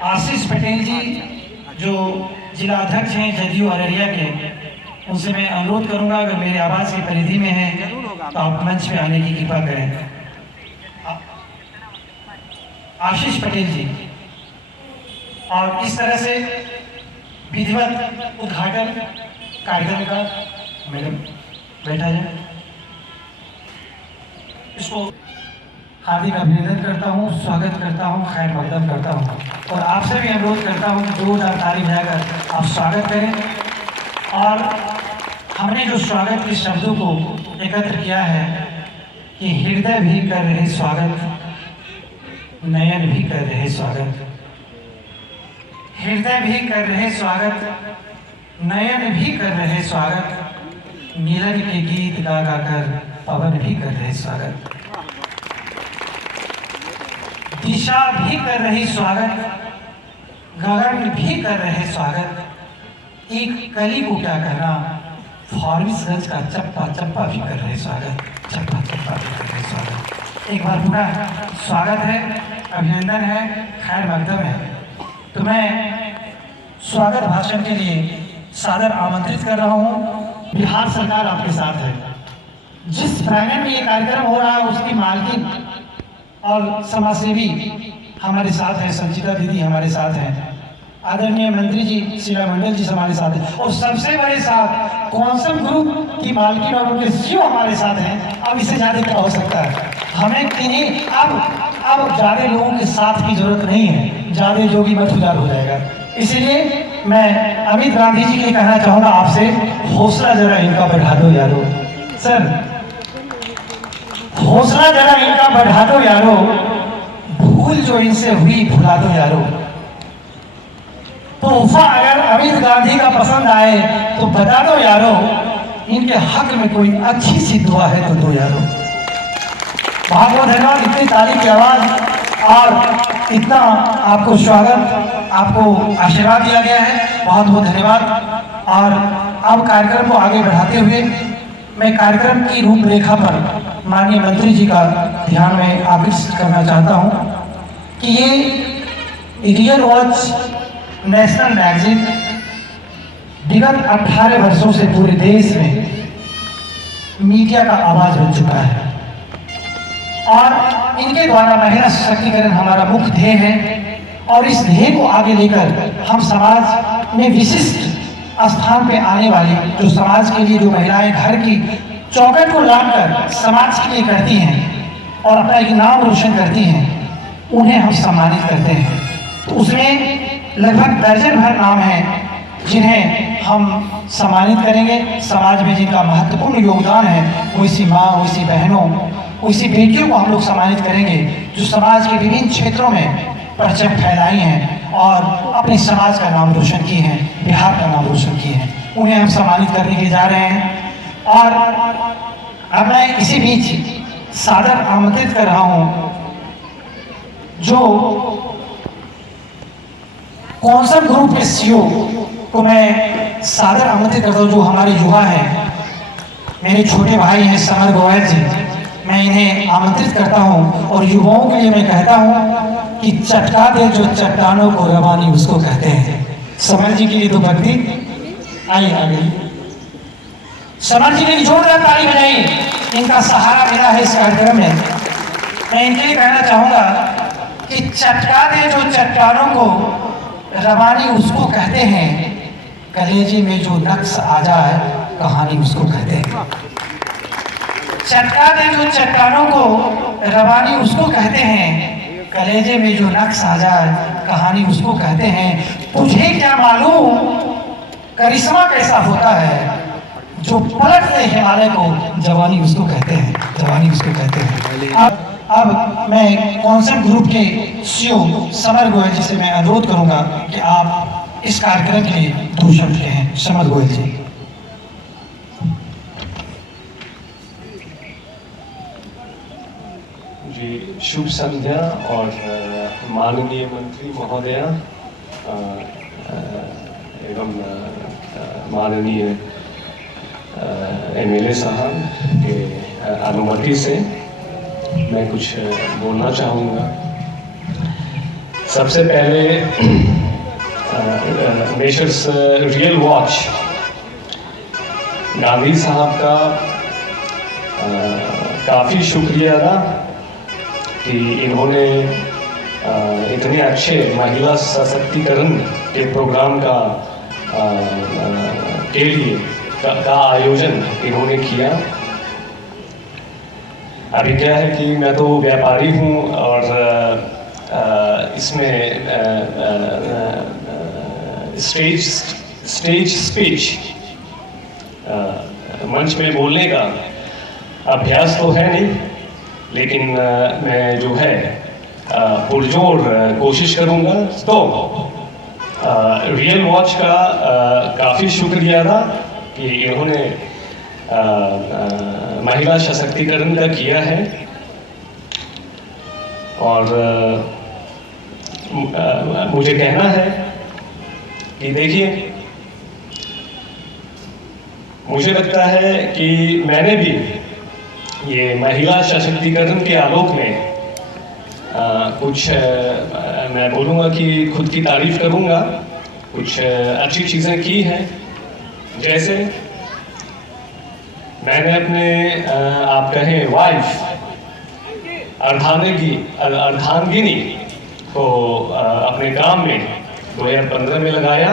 आशीष पटेल जी जो जिला अध्यक्ष हैं जदयू अररिया के, उनसे मैं अनुरोध करूंगा अगर मेरी आवाज़ की परिधि में है तो आप मंच पे आने की कृपा करें। आशीष पटेल जी, और इस तरह से विधिवत उद्घाटन कार्यक्रम का मैडम बैठा जाए, इसको हार्दिक अभिनंदन करता हूँ, स्वागत करता हूँ, खैर मकदम करता हूँ और आपसे भी अनुरोध करता हूँ कि 2000 ताली बजाकर आप स्वागत करें। और हमने जो स्वागत के शब्दों को एकत्र किया है कि हृदय भी कर रहे स्वागत, नयन भी कर रहे स्वागत, हृदय भी कर रहे स्वागत, नयन भी कर रहे स्वागत, नीलम के गीत गा गा कर पवन भी कर रहे स्वागत, दिशा भी कर रही स्वागत, गगन भी कर रहे स्वागत, एक कली को क्या करना, फॉर्मिसगंज का चप्पा चप्पा भी कर रहे स्वागत, चप्पा चप्पा भी कर रहे स्वागत। एक बार पूरा स्वागत है, अभिनंदन है, खैर मकदम है। तो मैं स्वागत भाषण के लिए सादर आमंत्रित कर रहा हूँ। बिहार सरकार आपके साथ है। जिस प्रांगण में ये कार्यक्रम हो रहा है उसकी मालकिन और समाजसेवी हमारे साथ हैं, संचिता दीदी हमारे साथ हैं, आदरणीय मंत्री जी शीला मंडल जी हमारे साथ हैं और सबसे बड़े साथ कॉन्सम ग्रुप की मालकिन और उनके सीईओ हमारे साथ हैं। अब इससे ज़्यादा क्या हो सकता है? हमें किन्हीं अब ज़्यादा लोगों के साथ की जरूरत नहीं है, ज़्यादा जोगी मत उजार हो जाएगा। इसलिए मैं अमित गांधी जी के लिए कहना चाहूँगा आपसे, हौसला जरा इनका बढ़ा दो यारो। सर, हौसला जरा इनका बढ़ा दो यारो, भूल जो इनसे हुई भुला दो यारो। तोहफा अगर अमित गांधी का पसंद आए तो बता दो यारो, इनके हक में कोई अच्छी सी दुआ है तो दो यारो। बहुत बहुत धन्यवाद। इतनी ताली की आवाज़ और इतना आपको स्वागत, आपको आशीर्वाद दिया गया है, बहुत बहुत धन्यवाद। और अब कार्यक्रम को आगे बढ़ाते हुए मैं कार्यक्रम की रूपरेखा पर माननीय मंत्री जी का ध्यान में आकर्षित करना चाहता हूं कि ये रियल वॉच नेशनल मैगजीन विगत 18 वर्षों से पूरे देश में मीडिया का आवाज बन चुका है और इनके द्वारा महिला सशक्तिकरण हमारा मुख्य ध्येय है और इस ध्येय को आगे लेकर हम समाज में विशिष्ट स्थान पे आने वाली जो समाज के लिए जो महिलाएं घर की चौखट को लाकर समाज के लिए करती हैं और अपना एक नाम रोशन करती हैं, उन्हें हम सम्मानित करते हैं। तो उसमें लगभग दर्जन भर नाम हैं जिन्हें हम सम्मानित करेंगे। समाज में जिनका महत्वपूर्ण योगदान है, वैसी माँ, वैसी बहनों, वैसी बेटियों को हम लोग सम्मानित करेंगे जो समाज के विभिन्न क्षेत्रों में परचम फैलाई हैं और अपने समाज का नाम रोशन किए हैं, बिहार का नाम रोशन किए हैं। उन्हें हम सम्मानित करने के लिए जा रहे हैं। और अब मैं इसी बीच सादर आमंत्रित कर रहा हूँ जो कॉन्सम ग्रुप के सीईओ को मैं सादर आमंत्रित करता हूँ, जो हमारे युवा हैं, मेरे छोटे भाई हैं समर गोयल जी, मैं इन्हें आमंत्रित करता हूँ और युवाओं के लिए मैं कहता हूँ कि चटका दे जो चट्टानों को, रवानी उसको कहते हैं। समर जी के लिए तो भक्ति आई आ गई। समर जी के लिए जोरदार ताली बजाइए, इनका सहारा मिला है इस कार्यक्रम में। मैं इनके लिए कहना चाहूँगा कि चटका दे जो चट्टानों को, रवानी उसको कहते हैं, कलेजे में जो नक्श आ जाए कहानी उसको कहते हैं। चटका दे जो चट्टानों को, रवानी उसको कहते हैं, कलेजे में जो नक्श आ जाए कहानी उसको कहते हैं। तुझे क्या मालूम करिश्मा कैसा होता है, जो पलट दे हिमालय को, जवानी उसको कहते हैं, जवानी उसको कहते हैं। अब मैं कॉन्सम ग्रुप के सीईओ समर गोयल जी से मैं अनुरोध करूंगा कि आप इस कार्यक्रम के लिए 2 शब्द कहें। समर गोयल जी। जी, शुभ संध्या और माननीय मंत्री महोदया एवं माननीय एमएलए साहब के अनुमति से मैं कुछ बोलना चाहूँगा। सबसे पहले मेजर्स रियल वॉच गांधी साहब का काफ़ी शुक्रिया अदा कि इन्होंने इतने अच्छे महिला सशक्तिकरण के प्रोग्राम के लिए का आयोजन इन्होंने किया। अभी क्या है कि मैं तो व्यापारी हूँ और इसमें स्टेज स्पीच मंच में बोलने का अभ्यास तो है नहीं, लेकिन मैं जो है पुरजोर कोशिश करूँगा। तो रियल वॉच का काफ़ी शुक्रिया था कि इन्होंने महिला सशक्तिकरण का किया है। और मुझे कहना है कि देखिए, मुझे लगता है कि मैंने भी ये महिला सशक्तिकरण के आलोक में कुछ मैं बोलूँगा कि खुद की तारीफ करूँगा, कुछ अच्छी चीज़ें की हैं। जैसे मैंने अपने आप कहें वाइफ अर्धांगिनी को अपने काम में 2015 में लगाया।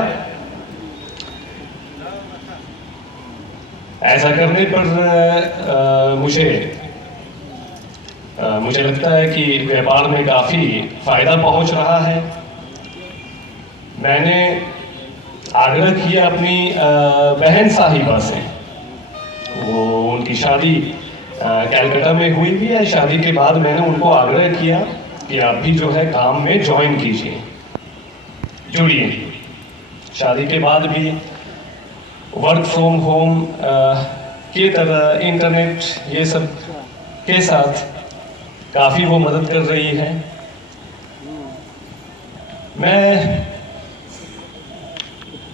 ऐसा करने पर मुझे लगता है कि व्यापार में काफ़ी फ़ायदा पहुंच रहा है। मैंने आग्रह किया अपनी बहन साहिबा से, वो उनकी शादी कलकत्ता में हुई भी है। शादी के बाद मैंने उनको आग्रह किया कि आप भी जो है काम में ज्वाइन कीजिए, जुड़िए। शादी के बाद भी वर्क फ्रॉम होम के तरह इंटरनेट ये सब के साथ काफ़ी वो मदद कर रही है। मैं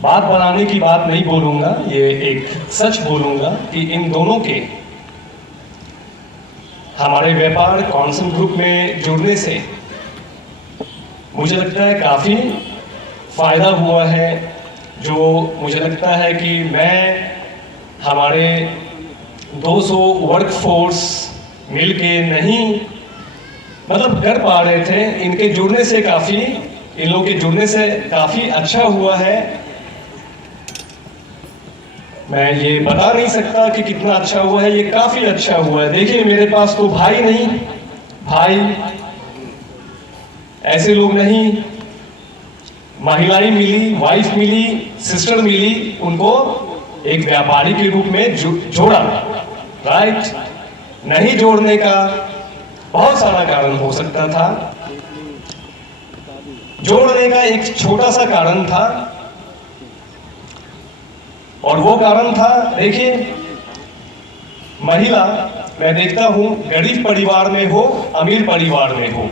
बात बनाने की बात नहीं बोलूँगा, ये एक सच बोलूँगा कि इन दोनों के हमारे व्यापार कॉन्सल ग्रुप में जुड़ने से मुझे लगता है काफ़ी फ़ायदा हुआ है। जो मुझे लगता है कि मैं हमारे 200 वर्कफोर्स मिलके नहीं कर पा रहे थे। इनके जुड़ने से इन लोगों के जुड़ने से काफ़ी अच्छा हुआ है। मैं ये बता नहीं सकता कि कितना अच्छा हुआ है, ये काफ़ी अच्छा हुआ है। देखिए, मेरे पास तो भाई नहीं, भाई ऐसे लोग नहीं, महिलाएं मिली, वाइफ मिली, सिस्टर मिली, उनको एक व्यापारी के रूप में जोड़ा। राइट? नहीं जोड़ने का बहुत सारा कारण हो सकता था, जोड़ने का एक छोटा सा कारण था, और वो कारण था, देखिए, महिला मैं देखता हूं गरीब परिवार में हो, अमीर परिवार में हो,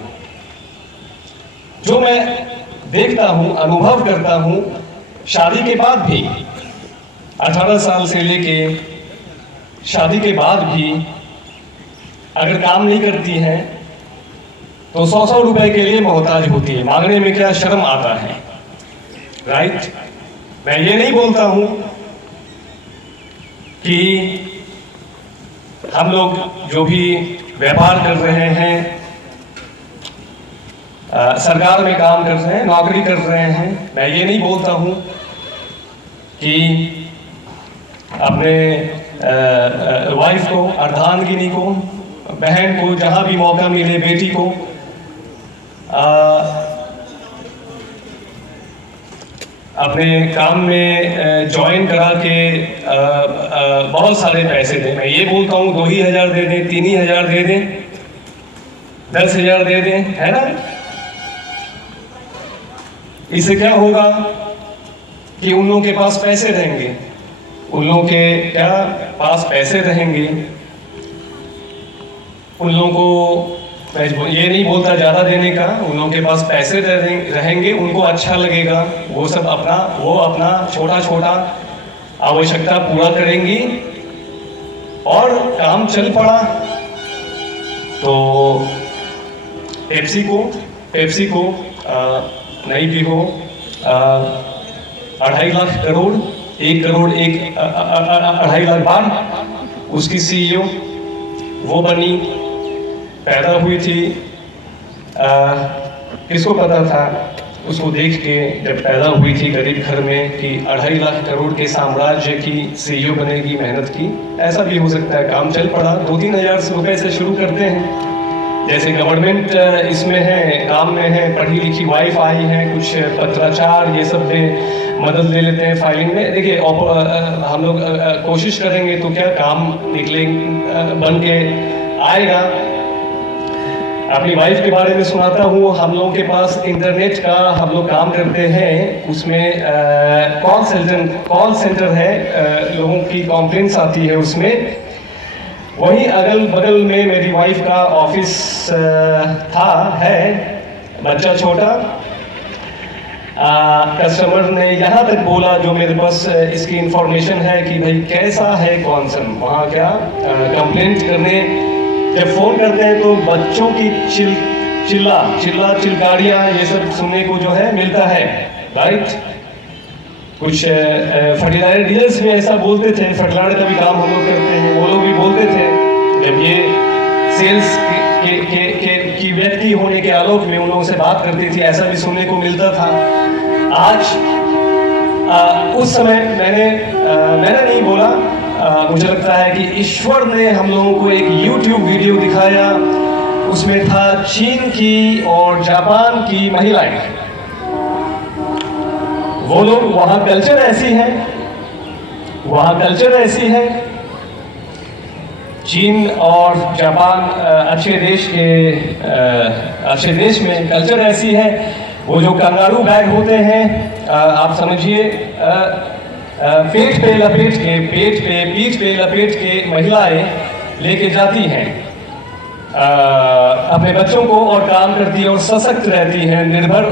जो मैं देखता हूं, अनुभव करता हूं, शादी के बाद भी 18 साल से लेके शादी के बाद भी अगर काम नहीं करती हैं तो 100-100 रुपए के लिए मोहताज होती है। मांगने में क्या शर्म आता है। राइट? मैं ये नहीं बोलता हूं कि हम लोग जो भी व्यापार कर रहे हैं, सरकार में काम कर रहे हैं, नौकरी कर रहे हैं, मैं ये नहीं बोलता हूं कि अपने वाइफ को, अर्धांगिनी को, बहन को, जहां भी मौका मिले, बेटी को अपने काम में ज्वाइन करा के बहुत सारे पैसे दें। मैं ये बोलता हूँ 2 ही हज़ार दे दें, 3 ही हज़ार दे दें, 10 हज़ार दे दें, है ना? इससे क्या होगा कि उन लोगों के पास पैसे रहेंगे, उन लोगों के पास पैसे रहेंगे, उन लोगों को, मैं ये नहीं बोलता ज़्यादा देने का, उन लोगों के पास पैसे रहेंगे, उनको अच्छा लगेगा, वो अपना छोटा छोटा आवश्यकता पूरा करेंगी और काम चल पड़ा। तो पेप्सी को नहीं भी हो 2.5 लाख करोड़ 1 करोड़ 2.5 लाख बार उसकी CEO वो बनी, पैदा हुई थी। किसको पता था उसको देख के जब पैदा हुई थी गरीब घर में कि 2.5 लाख करोड़ के साम्राज्य की CEO बनेगी, मेहनत की। ऐसा भी हो सकता है, काम चल पड़ा। 2-3 हज़ार रुपए से शुरू करते हैं। जैसे गवर्नमेंट इसमें है, काम में है, पढ़ी लिखी वाइफ आई है, कुछ पत्राचार ये सब में मदद ले लेते हैं फाइलिंग में। देखिए हम लोग कोशिश करेंगे तो क्या काम निकले बन के आएगा। अपनी वाइफ के बारे में सुनाता हूँ। हम लोगों के पास इंटरनेट का हम लोग काम करते हैं, उसमें कॉल सेंटर है, लोगों की कंप्लेंट्स आती है उसमें। वहीं अगल बगल में मेरी वाइफ का ऑफिस है, बच्चा छोटा। कस्टमर ने यहाँ तक बोला, जो मेरे पास इसकी इंफॉर्मेशन है कि भाई कैसा है कॉन्सर्न वहाँ, क्या कंप्लेंट करने जब फोन करते हैं तो बच्चों की चिल्लाड़ियाँ ये सब सुनने को जो है मिलता है, राइट। कुछ फर्टिलाइजर डीलर्स भी ऐसा बोलते थे, फर्टिलाइजर का भी काम हम लोग करते हैं, वो लोग भी बोलते थे जब ये सेल्स की व्यक्ति होने के आलोक में उन लोगों से बात करती थी, ऐसा भी सुनने को मिलता था। आज उस समय मैंने नहीं बोला, मुझे लगता है कि ईश्वर ने हम लोगों को एक YouTube वीडियो दिखाया, उसमें था चीन की और जापान की महिलाएं। वो लोग वहां कल्चर ऐसी है, चीन और जापान अच्छे देश में कल्चर ऐसी है। वो जो कंगारू बैग होते हैं, आप समझिए, पीठ पे लपेट के महिलाएं लेके जाती हैं अपने बच्चों को, और काम करती है और सशक्त रहती है, निर्भर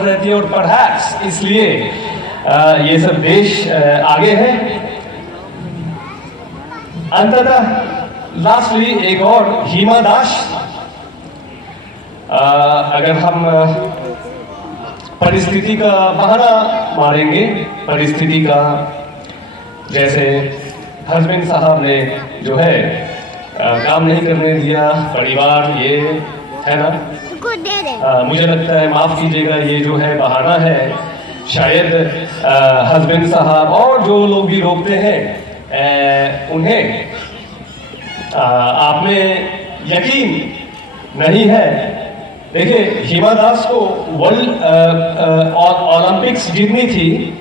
रहती है, और परहैप्स इसलिए ये सब देश आगे है। अंततः लास्टली एक और हिमा दास, अगर हम परिस्थिति का बहाना मारेंगे, परिस्थिति का, जैसे हस्बैंड साहब ने जो है काम नहीं करने दिया, परिवार ये है ना, मुझे लगता है, माफ कीजिएगा, ये जो है बहाना है। शायद हस्बैंड साहब और जो लोग भी रोकते हैं उन्हें आप में यकीन नहीं है। देखिए, हिमा दास को वर्ल्ड ओलंपिक्स जीतनी थी।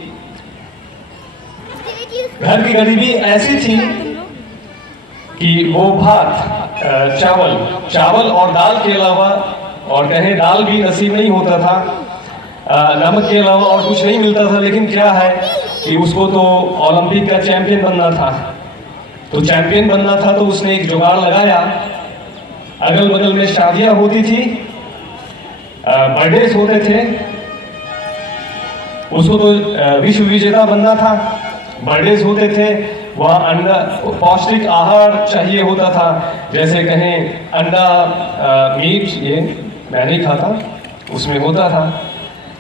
घर की गरीबी ऐसी थी कि वो भात चावल और दाल के अलावा, और कहें दाल भी नसीब नहीं होता था, नमक के अलावा और कुछ नहीं मिलता था। लेकिन क्या है कि उसको तो ओलंपिक का चैंपियन बनना था, तो उसने एक जुगाड़ लगाया। अगल बगल में शादियां होती थी, बर्थडेज होते थे, उसको तो विश्व विजेता बनना था। बर्थडेज होते थे, वहाँ अंडा, पौष्टिक आहार चाहिए होता था, जैसे कहें अंडा, मीट, ये मैं नहीं खाता, उसमें होता था।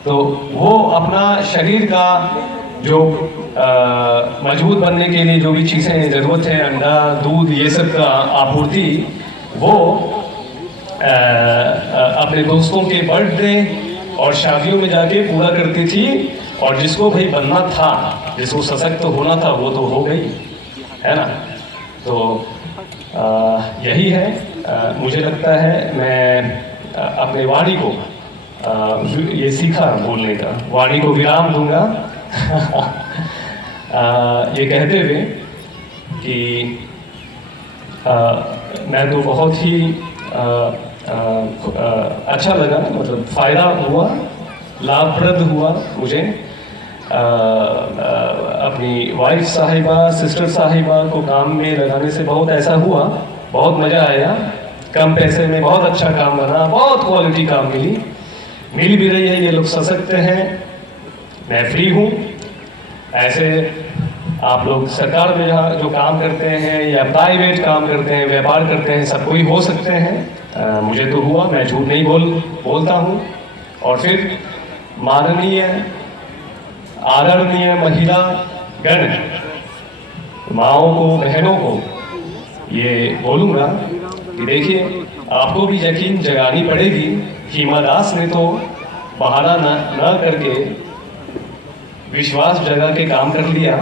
तो वो अपना शरीर का जो मजबूत बनने के लिए जो भी चीज़ें ज़रूरत है, अंडा, दूध, ये सब का आपूर्ति वो अपने दोस्तों के बर्थडे और शादियों में जाके पूरा करती थी। और जिसको भाई बनना था, जिसको सशक्त होना था, वो तो हो गई, है ना। तो यही है। मुझे लगता है मैं अपने वाणी को ये सीखा बोलने का, वाणी को विराम दूंगा ये कहते हुए कि मैं तो बहुत ही अच्छा लगा, मतलब फ़ायदा हुआ, लाभप्रद हुआ मुझे। अपनी वाइफ साहिबा, सिस्टर साहिबा को काम में लगाने से बहुत ऐसा हुआ, बहुत मज़ा आया। कम पैसे में बहुत अच्छा काम बना, बहुत क्वालिटी काम मिल भी रही है। ये लोग सशक्त हैं, मैं फ्री हूँ। ऐसे आप लोग सरकार में जहाँ जो काम करते हैं या प्राइवेट काम करते हैं, व्यापार करते हैं, सब कोई हो सकते हैं। मुझे तो हुआ, मैं झूठ नहीं बोलता हूँ। और फिर माननीय आदरणीय महिला गण माओं को, बहनों को ये बोलूँगा कि देखिए, आपको भी यकीन जगानी पड़ेगी। हिमा दास ने तो बहाना न करके विश्वास जगा के काम कर लिया,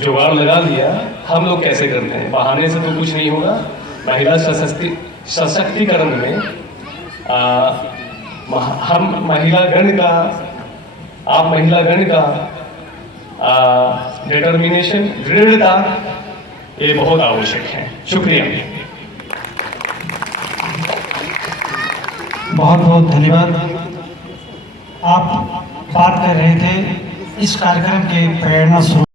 जुगाड़ लगा लिया। हम लोग कैसे करते हैं? बहाने से तो कुछ नहीं होगा। महिला सशक्तिकरण में हम महिला गण का, आप महिला गण का डिटर्मिनेशन, दृढ़ता, ये बहुत आवश्यक है। शुक्रिया। बहुत बहुत धन्यवाद। आप बात कर रहे थे इस कार्यक्रम के प्रेरणा स्रोत